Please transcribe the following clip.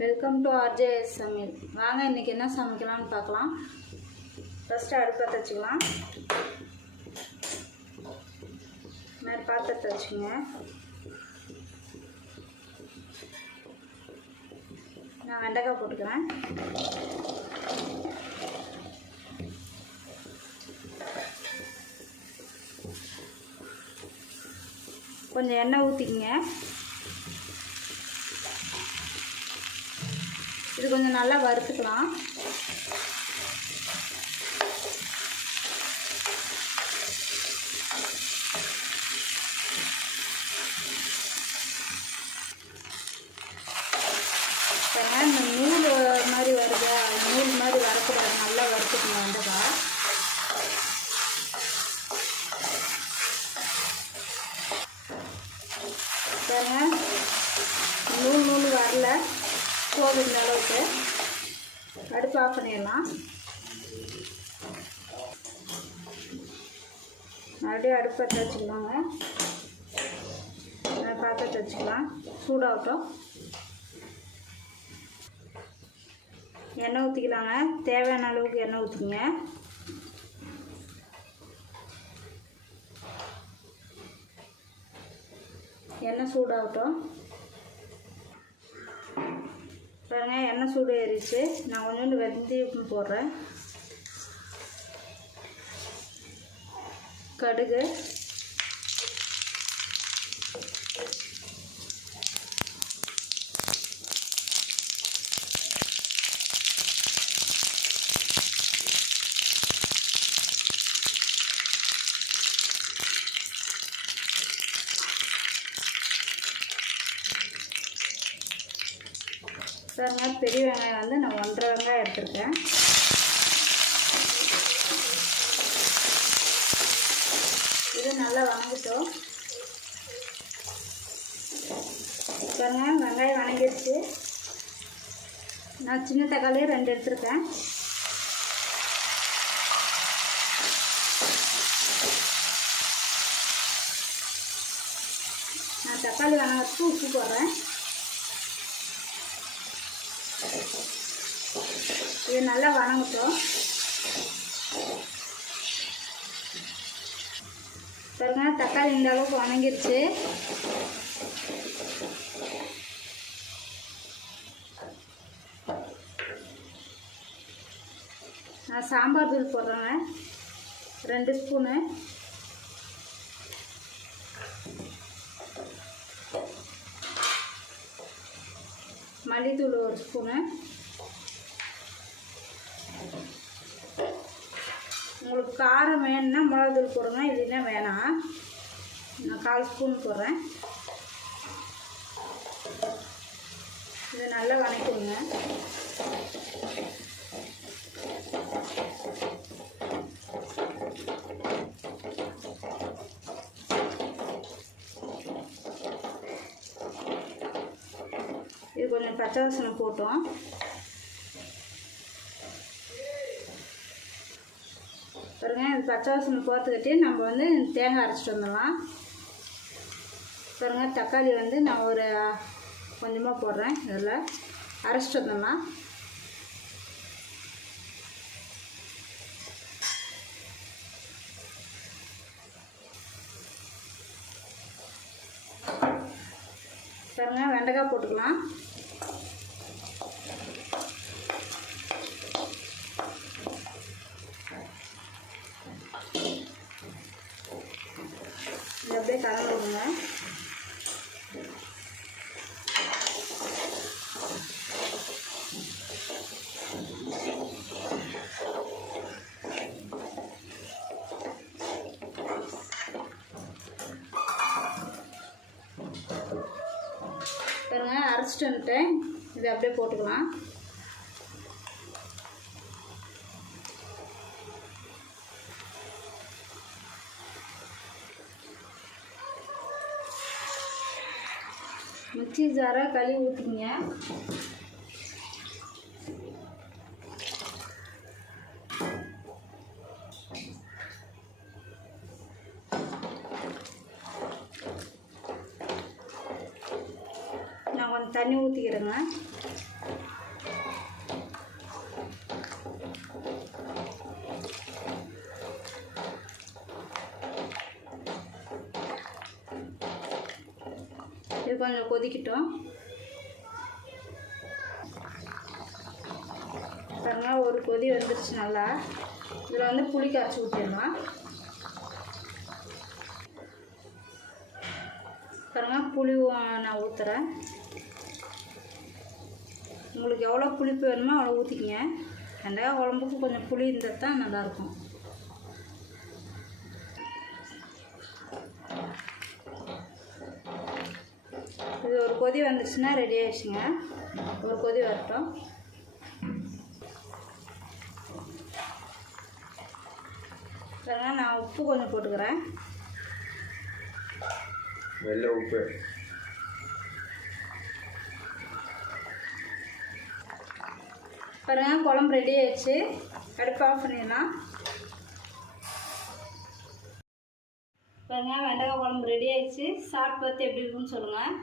Welcome to RJ's சமையல். வாங்க இன்றைக்கி என்ன சமைக்கலாம்னு பார்க்கலாம். ஃபஸ்ட்டு அடுப்பை வச்சுக்கலாம். மாதிரி பாத்திரத்தை வச்சுக்கோங்க. நான் வெண்டைக்காய் போட்டுக்கிறேன். கொஞ்சம் எண்ணெய் ஊற்றிக்கங்க. இது கொஞ்சம் நல்லா வறுத்துக்கலாம். இந்த நூல் மாதிரி வருது, நூல் மாதிரி வரக்கூடாது, நல்லா வறுத்துக்கணும். வெண்டைக்காய் பாருங்க, நூல் வரல, போதும் இந்த அளவுக்கு. அடுப்பு ஆஃப் பண்ணிடலாம். மறுபடியும் அடுப்பை வச்சுக்கலாங்க. பாத்திரத்தை வச்சுக்கலாம். சூடாகட்டும். எண்ணெய் ஊற்றிக்கலாங்க. தேவையான அளவுக்கு எண்ணெய் ஊற்றிங்க. எண்ணெய் சூடாகட்டும். பாருங்க, எண்ணெய் சூடு ஏறிச்சு. நான் கொஞ்சோண்டு வெந்தயம் போடுறேன். கடுகு, பாருங்க, பெரிய வெங்காயம் வந்து நான் 1.5 வெங்காயம் எடுத்துருக்கேன். இது நல்லா வணங்கிட்டோம். பாருங்க, வெங்காயம் வணங்கிடுச்சு. நான் சின்ன தக்காளியே 2 எடுத்துருக்கேன். நான் தக்காளி வணங்கிறதுக்கு உப்பு போடுறேன். இது நல்லா வணங்கட்டும். பாருங்க, தக்காளி இந்த அளவுக்கு வணங்கிடுச்சு. நான் சாம்பார் தூள் போடுறேங்க, 2 ஸ்பூனு. மல்லித்தூள் 1 ஸ்பூனு. உங்களுக்கு காரம் வேணும்னா மிளகாத்தூள் போடுங்க, இல்லைன்னா வேணாம். நான் 1/4 ஸ்பூன் போடுறேன். இதை நல்லா வணக்கிடுங்க. இது கொஞ்சம் பச்சை வாசனை போட்டோம். பாருங்க, இது பச்சை வாசனை போகிறதுக்கிட்டே நம்ம வந்து தேங்காய் அரைச்சிட்டு வந்துடலாம். பாருங்க, தக்காளி வந்து நான் ஒரு கொஞ்சமாக போடுறேன். இதில் அரைச்சிட்டு வந்துடலாம். பாருங்க, வெண்டைக்காய் போட்டுக்கலாம். அப்படியே கலந்து விடுங்க. பாருங்க, அரைச்சிட்டு வந்துட்டேன். இதை அப்படியே போட்டுக்கலாம். மிக்ஸி ஜாரை கழுவி ஊற்றிங்க. நான் கொஞ்சம் தண்ணி ஊற்றிக்கிறேங்க. கொஞ்சம் கொதிக்கட்டும். பாருங்க ஒரு கொதி வந்துருச்சு நல்லா. இதில் வந்து புளி கரைச்சி ஊற்றிடலாம். பாருங்க புளி நான் ஊற்றுறேன். உங்களுக்கு எவ்வளோ புளிப்பு வேணுமோ அவ்வளோ ஊற்றிக்கிங்க. வெண்டைக்காய் குழம்புக்கு கொஞ்சம் புளி இருந்தால் தான் நல்லாயிருக்கும். இது ஒரு கொதி வந்துருச்சுன்னா ரெடி ஆகிடுச்சுங்க. ஒரு கொதி வரட்டும். பாருங்க நான் உப்பு கொஞ்சம் போட்டுக்கிறேன். வெள்ளை உப்பு. பாருங்க குழம்பு ரெடி ஆயிடுச்சு. அடுப்பு ஆஃப் பண்ணிடலாம். பாருங்க வெண்டைக்காய் குழம்பு ரெடி ஆயிடுச்சு. சாப்பிட்டு பார்த்து எப்படி இருக்குன்னு சொல்லுங்கள்.